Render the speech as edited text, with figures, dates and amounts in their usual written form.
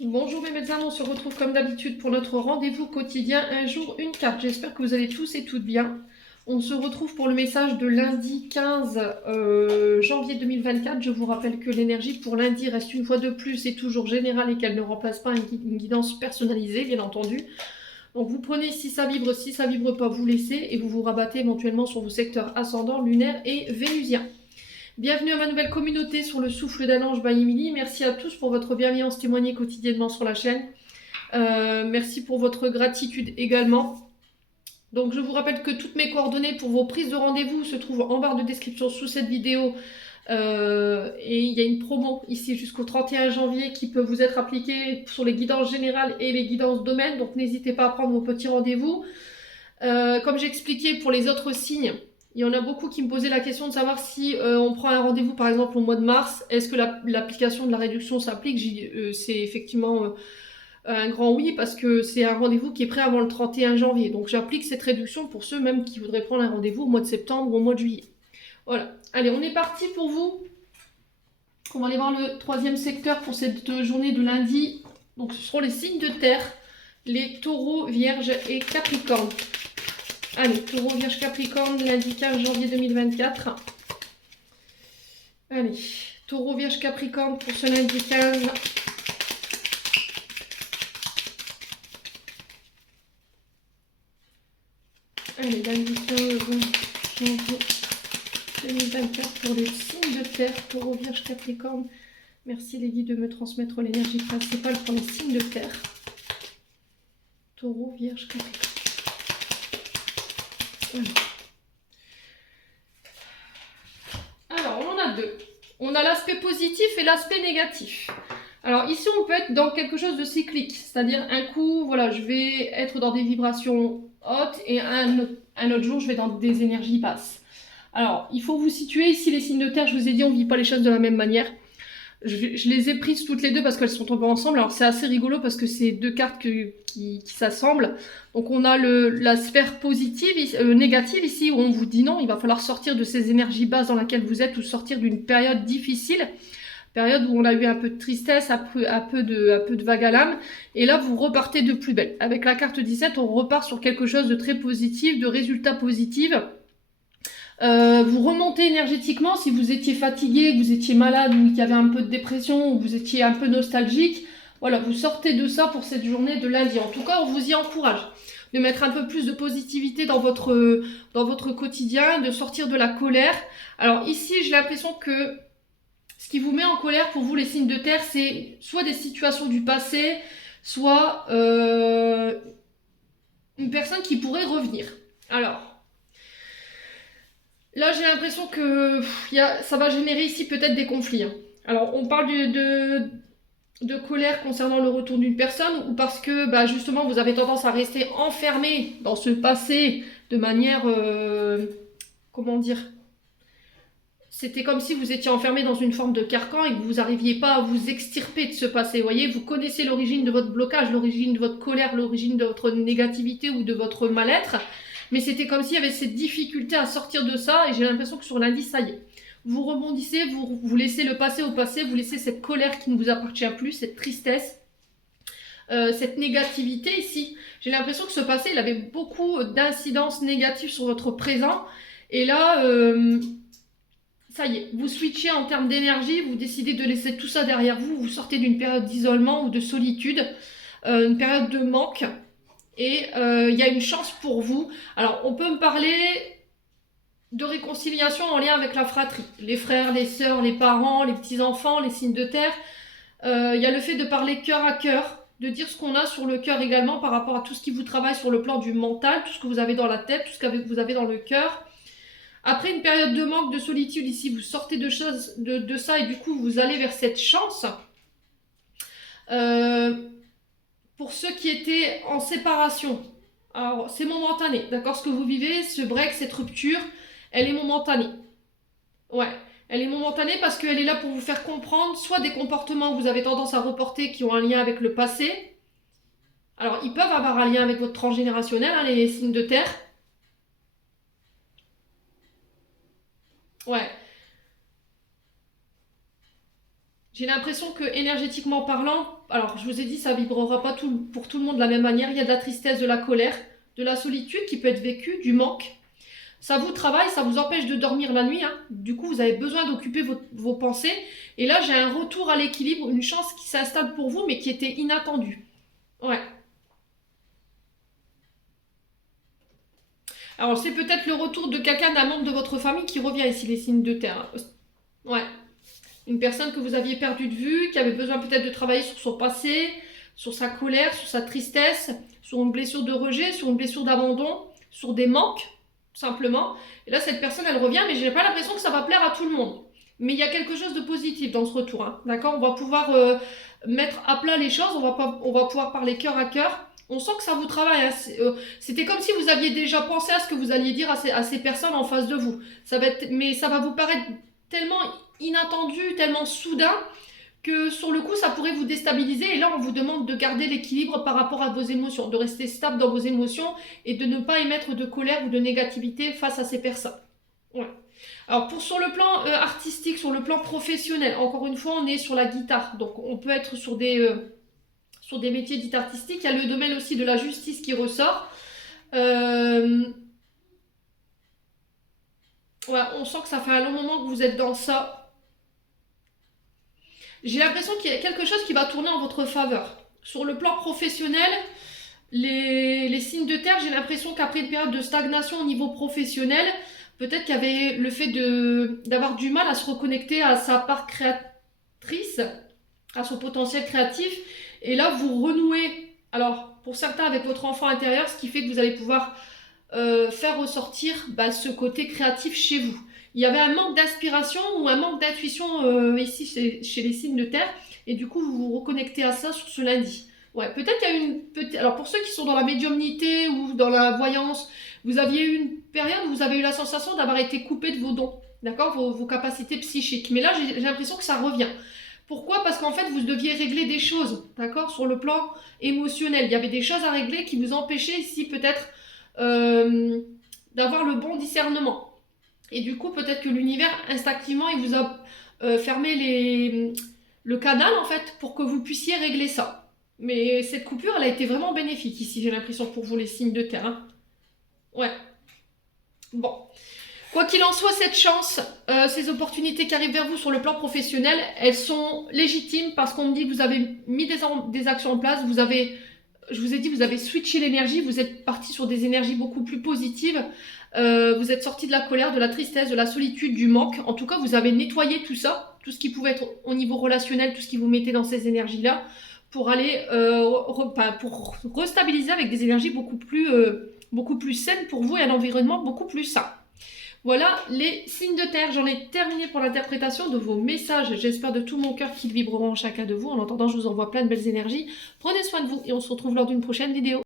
Bonjour mes médecins, on se retrouve comme d'habitude pour notre rendez-vous quotidien, un jour, une carte. J'espère que vous allez tous et toutes bien. On se retrouve pour le message de lundi 15 janvier 2024. Je vous rappelle que l'énergie pour lundi reste une fois de plus et toujours générale et qu'elle ne remplace pas une guidance personnalisée, bien entendu. Donc vous prenez si ça vibre pas, vous laissez et vous vous rabattez éventuellement sur vos secteurs ascendants, lunaires et vénusiens. Bienvenue à ma nouvelle communauté sur le souffle d'un ange by Emily. Merci à tous pour votre bienveillance témoignée quotidiennement sur la chaîne. Merci pour votre gratitude également. Donc je vous rappelle que toutes mes coordonnées pour vos prises de rendez-vous se trouvent en barre de description sous cette vidéo. Et il y a une promo ici jusqu'au 31 janvier qui peut vous être appliquée sur les guidances générales et les guidances domaines. Donc n'hésitez pas à prendre vos petits rendez-vous. Comme j'ai expliqué pour les autres signes, il y en a beaucoup qui me posaient la question de savoir si on prend un rendez-vous par exemple au mois de mars, est-ce que l'application de la réduction s'applique. C'est effectivement un grand oui parce que c'est un rendez-vous qui est prêt avant le 31 janvier. Donc j'applique cette réduction pour ceux même qui voudraient prendre un rendez-vous au mois de septembre ou au mois de juillet. Voilà. Allez, on est parti pour vous. On va aller voir le troisième secteur pour cette journée de lundi. Donc ce seront les signes de terre, les taureaux, vierges et capricornes. Allez, taureau, vierge, capricorne, lundi 15 janvier 2024. Allez, taureau, vierge, capricorne pour ce lundi 15. Allez, lundi 15 janvier 2024 pour les signes de terre, taureau, vierge, capricorne. Merci les guides de me transmettre l'énergie principale pour les signes de terre. Taureau, vierge, capricorne. Alors, on en a deux. On a l'aspect positif et l'aspect négatif. Alors ici, on peut être dans quelque chose de cyclique, c'est-à-dire un coup, voilà, je vais être dans des vibrations hautes et un autre jour, je vais dans des énergies basses. Alors, il faut vous situer ici, les signes de terre, je vous ai dit, on ne vit pas les choses de la même manière. Je les ai prises toutes les deux parce qu'elles sont tombées ensemble. Alors c'est assez rigolo parce que c'est deux cartes qui s'assemblent. Donc on a la sphère positive, négative ici, où on vous dit non, il va falloir sortir de ces énergies basses dans laquelle vous êtes ou sortir d'une période difficile. Période où on a eu un peu de tristesse, un peu de vague à l'âme. Et là, vous repartez de plus belle. Avec la carte 17, on repart sur quelque chose de très positif, de résultats positifs. Vous remontez énergétiquement si vous étiez fatigué, que vous étiez malade ou qu'il y avait un peu de dépression ou vous étiez un peu nostalgique. Voilà, vous sortez de ça pour cette journée de lundi. En tout cas, on vous y encourage de mettre un peu plus de positivité dans votre quotidien, de sortir de la colère. Alors ici, j'ai l'impression que ce qui vous met en colère pour vous, les signes de terre, c'est soit des situations du passé, soit une personne qui pourrait revenir. Alors, là, j'ai l'impression que ça va générer ici peut-être des conflits. Hein. Alors, on parle de colère concernant le retour d'une personne ou parce que justement vous avez tendance à rester enfermé dans ce passé de manière, comment dire, c'était comme si vous étiez enfermé dans une forme de carcan et que vous n'arriviez pas à vous extirper de ce passé. Vous voyez, vous connaissez l'origine de votre blocage, l'origine de votre colère, l'origine de votre négativité ou de votre mal-être. Mais c'était comme s'il y avait cette difficulté à sortir de ça et j'ai l'impression que sur lundi, ça y est. Vous rebondissez, vous laissez le passé au passé, vous laissez cette colère qui ne vous appartient plus, cette tristesse, cette négativité ici. J'ai l'impression que ce passé, il avait beaucoup d'incidences négatives sur votre présent. Et là, ça y est, vous switchez en termes d'énergie, vous décidez de laisser tout ça derrière vous, vous sortez d'une période d'isolement ou de solitude, une période de manque. Et il y a une chance pour vous. Alors, on peut me parler de réconciliation en lien avec la fratrie. Les frères, les sœurs, les parents, les petits-enfants, les signes de terre. Il y a le fait de parler cœur à cœur, de dire ce qu'on a sur le cœur également par rapport à tout ce qui vous travaille sur le plan du mental, tout ce que vous avez dans la tête, tout ce que vous avez dans le cœur. Après une période de manque, de solitude ici, vous sortez de ça et du coup vous allez vers cette chance. Pour ceux qui étaient en séparation, alors c'est momentané, d'accord? Ce que vous vivez, ce break, cette rupture, elle est momentanée. Ouais, elle est momentanée parce qu'elle est là pour vous faire comprendre soit des comportements que vous avez tendance à reporter qui ont un lien avec le passé. Alors, ils peuvent avoir un lien avec votre transgénérationnel, hein, les signes de terre. Ouais. J'ai l'impression que énergétiquement parlant, alors je vous ai dit, ça vibrera pas pour tout le monde de la même manière. Il y a de la tristesse, de la colère, de la solitude qui peut être vécue, du manque. Ça vous travaille, ça vous empêche de dormir la nuit, hein. Du coup, vous avez besoin d'occuper vos pensées. Et là, j'ai un retour à l'équilibre, une chance qui s'installe pour vous, mais qui était inattendue. Ouais. Alors, c'est peut-être le retour de quelqu'un, d'un membre de votre famille qui revient ici, les signes de terre. Ouais. Une personne que vous aviez perdu de vue, qui avait besoin peut-être de travailler sur son passé, sur sa colère, sur sa tristesse, sur une blessure de rejet, sur une blessure d'abandon, sur des manques, simplement. Et là, cette personne, elle revient, mais je n'ai pas l'impression que ça va plaire à tout le monde. Mais il y a quelque chose de positif dans ce retour, hein. D'accord? On va pouvoir mettre à plat les choses, on va pouvoir parler cœur à cœur. On sent que ça vous travaille, hein. C'était comme si vous aviez déjà pensé à ce que vous alliez dire à ces personnes en face de vous. Mais ça va vous paraître tellement inattendu, tellement soudain, que sur le coup, ça pourrait vous déstabiliser. Et là, on vous demande de garder l'équilibre par rapport à vos émotions, de rester stable dans vos émotions et de ne pas émettre de colère ou de négativité face à ces personnes. Ouais. Alors, sur le plan artistique, sur le plan professionnel, encore une fois, on est sur la guitare. Donc, on peut être sur des métiers dits artistiques. Il y a le domaine aussi de la justice qui ressort. Ouais, on sent que ça fait un long moment que vous êtes dans ça. J'ai l'impression qu'il y a quelque chose qui va tourner en votre faveur. Sur le plan professionnel, les signes de terre, j'ai l'impression qu'après une période de stagnation au niveau professionnel, peut-être qu'il y avait le fait d'avoir du mal à se reconnecter à sa part créatrice, à son potentiel créatif. Et là, vous renouez, alors pour certains avec votre enfant intérieur, ce qui fait que vous allez pouvoir faire ressortir ce côté créatif chez vous. Il y avait un manque d'inspiration ou un manque d'intuition ici chez les signes de terre, et du coup vous vous reconnectez à ça sur ce lundi. Ouais, peut-être qu'il y a alors pour ceux qui sont dans la médiumnité ou dans la voyance, vous aviez eu une période où vous avez eu la sensation d'avoir été coupé de vos dons, d'accord, vos capacités psychiques. Mais là, j'ai l'impression que ça revient. Pourquoi? Parce qu'en fait, vous deviez régler des choses, d'accord, sur le plan émotionnel. Il y avait des choses à régler qui vous empêchaient ici peut-être d'avoir le bon discernement. Et du coup, peut-être que l'univers, instinctivement, il vous a fermé le canal, en fait, pour que vous puissiez régler ça. Mais cette coupure, elle a été vraiment bénéfique ici, j'ai l'impression, pour vous, les signes de terre, hein. Ouais. Bon. Quoi qu'il en soit, cette chance, ces opportunités qui arrivent vers vous sur le plan professionnel, elles sont légitimes parce qu'on me dit que vous avez mis des actions en place, je vous ai dit, vous avez switché l'énergie, vous êtes parti sur des énergies beaucoup plus positives, vous êtes sorti de la colère, de la tristesse, de la solitude, du manque. En tout cas, vous avez nettoyé tout ça, tout ce qui pouvait être au niveau relationnel, tout ce qui vous mettait dans ces énergies-là, pour aller pour restabiliser avec des énergies beaucoup plus saines pour vous et un environnement beaucoup plus sain. Voilà les signes de terre. J'en ai terminé pour l'interprétation de vos messages. J'espère de tout mon cœur qu'ils vibreront en chacun de vous. En attendant, je vous envoie plein de belles énergies. Prenez soin de vous et on se retrouve lors d'une prochaine vidéo.